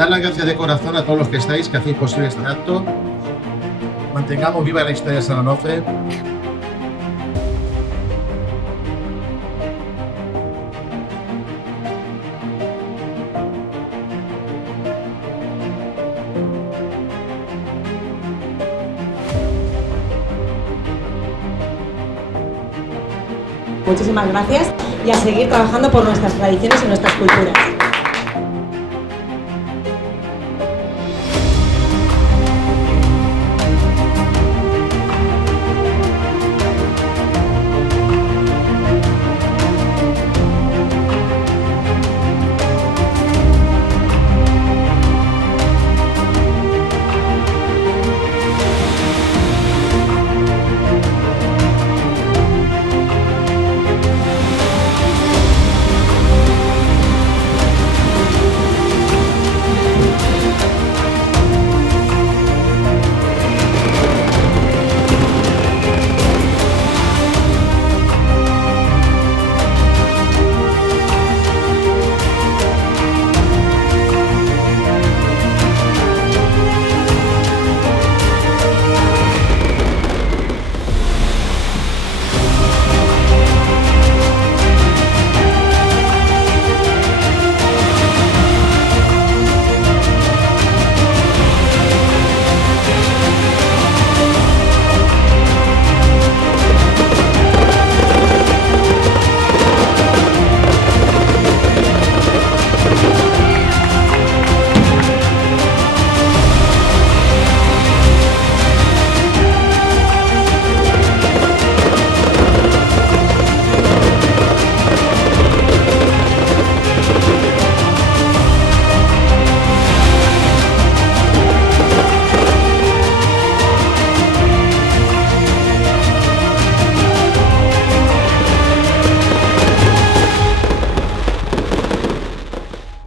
Dar las gracias de corazón a todos los que estáis, que hacéis posible este acto. Mantengamos viva la historia de San Onofre. Muchísimas gracias y a seguir trabajando por nuestras tradiciones y nuestras culturas.